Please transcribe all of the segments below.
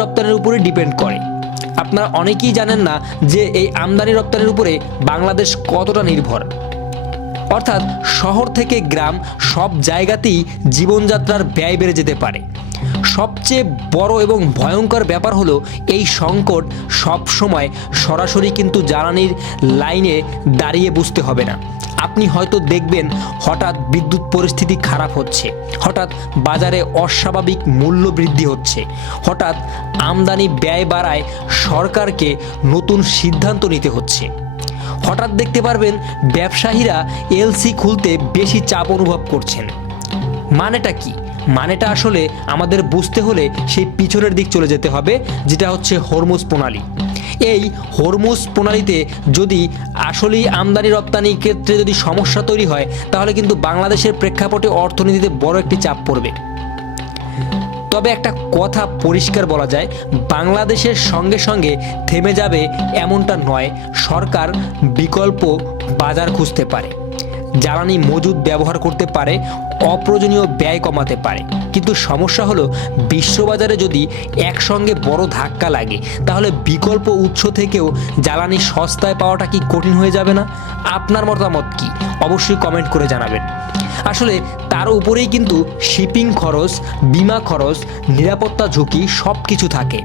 রপ্তানির উপরে ডিপেন্ড করে। আপনারা অনেকেই জানেন না যে এই আমদানি রপ্তানির উপরে বাংলাদেশ কতটা নির্ভর। অর্থাৎ শহর থেকে গ্রাম সব জায়গাতেই জীবনযাত্রার ব্যয় বেড়ে যেতে পারে। সবচেয়ে বড় এবং ভয়ঙ্কর ব্যাপার হলো এই সংকট সব সময় সরাসরি কিন্তু জ্বালানির লাইনে দাঁড়িয়ে বুঝতে হবে না। আপনি হয়তো দেখবেন হঠাৎ বিদ্যুৎ পরিস্থিতি খারাপ হচ্ছে, হঠাৎ বাজারে অস্বাভাবিক মূল্য বৃদ্ধি হচ্ছে, হঠাৎ আমদানি ব্যয় বাড়ায় সরকারকে নতুন সিদ্ধান্ত নিতে হচ্ছে। হঠাৎ দেখতে পারবেন ব্যবসায়ীরা এলসি খুলতে বেশি চাপ অনুভব করছেন। মানেটা কি? মানেটা আসলে আমাদের বুঝতে হলে সেই পিছনের দিক চলে যেতে হবে, যেটা হচ্ছে হরমুজ প্রণালী। এই হরমুজ প্রণালীতে যদি আসলেই আমদানি রপ্তানির ক্ষেত্রে যদি সমস্যা তৈরি হয়, তাহলে কিন্তু বাংলাদেশের প্রেক্ষাপটে অর্থনীতিতে বড় একটি চাপ পড়বে। তবে একটা কথা পরিষ্কার বলা যায়, বাংলাদেশের সঙ্গে সঙ্গে থেমে যাবে এমনটা নয়। সরকার বিকল্প বাজার খুঁজতে পারে, জ্বালানি মজুদ ব্যবহার করতে পারে, অপ্রয়োজনীয় ব্যয় কমাতে পারে। কিন্তু সমস্যা হলো বিশ্ববাজারে যদি একসঙ্গে বড় ধাক্কা লাগে, তাহলে বিকল্প উৎস থেকেও জ্বালানি সস্তায় পাওয়াটা কি কঠিন হয়ে যাবে না? আপনার মতামত কি? অবশ্যই কমেন্ট করে জানাবেন। আসলে তার উপরেই কিন্তু শিপিং খরচ, বিমা খরচ, নিরাপত্তা ঝুঁকি সব কিছু থাকে।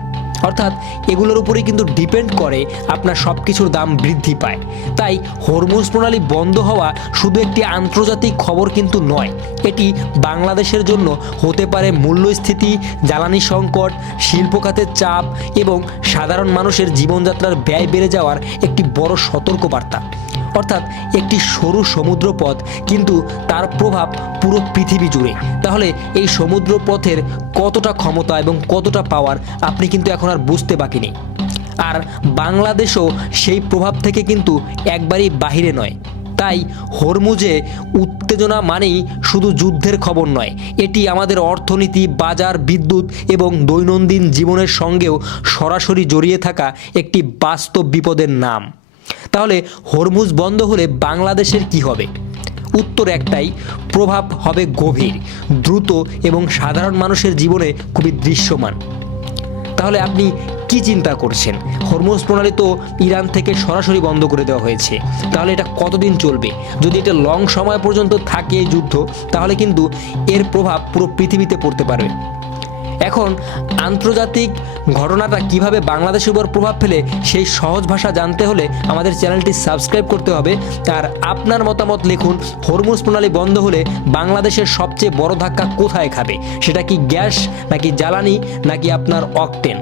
অর্থাৎ এগুলোর উপরেই কিন্তু ডিপেন্ড করে আপনার সব কিছুর দাম বৃদ্ধি পায়। তাই হরমুজ প্রণালী বন্ধ হওয়া শুধু একটি আন্তর্জাতিক খবর কিন্তু নয়, এটি বাংলাদেশের জন্য হতে পারে মূল্যস্ফীতি, জ্বালানি সংকট, শিল্প খাতের চাপ এবং সাধারণ মানুষের জীবনযাত্রার ব্যয় বেড়ে যাওয়ার একটি বড় সতর্কবার্তা। অর্থাৎ একটি সরু সমুদ্রপথ, কিন্তু তার প্রভাব পুরো পৃথিবী জুড়ে। তাহলে এই সমুদ্রপথের কতটা ক্ষমতা এবং কতটা পাওয়ার আপনি কিন্তু এখন আর বুঝতে বাকি নেই। আর বাংলাদেশও সেই প্রভাব থেকে কিন্তু একবারই বাহিরে নয়। তাই হরমুজে উত্তেজনা মানেই শুধু যুদ্ধের খবর নয়, এটি আমাদের অর্থনীতি, বাজার, বিদ্যুৎ এবং দৈনন্দিন জীবনের সঙ্গেও সরাসরি জড়িয়ে থাকা একটি বাস্তব বিপদের নাম। তাহলে হরমুজ বন্ধ হলে বাংলাদেশের কি হবে? উত্তর একটাই, প্রভাব হবে গভীর, দ্রুত এবং সাধারণ মানুষের জীবনে খুবই দৃশ্যমান। তাহলে আপনি কি চিন্তা করছেন? হরমুজ প্রণালী তো ইরান থেকে সরাসরি বন্ধ করে দেওয়া হয়েছে, তাহলে এটা কতদিন চলবে? যদি এটা লং সময় পর্যন্ত থাকে এই যুদ্ধ, তাহলে কিন্তু এর প্রভাব পুরো পৃথিবীতে পড়তে পারবে। এখন আন্তর্জাতিক ঘটনাটা কিভাবে বাংলাদেশের উপর প্রভাব ফেলে সেই সহজ ভাষা জানতে হলে আমাদের চ্যানেলটি সাবস্ক্রাইব করতে হবে। আর আপনার মতামত লিখুন, হরমুজ প্রণালী বন্ধ হলে বাংলাদেশের সবচেয়ে বড় ধাক্কা কোথায় খাবে? সেটা কি গ্যাস, নাকি জ্বালানি, নাকি আপনার অকটেন?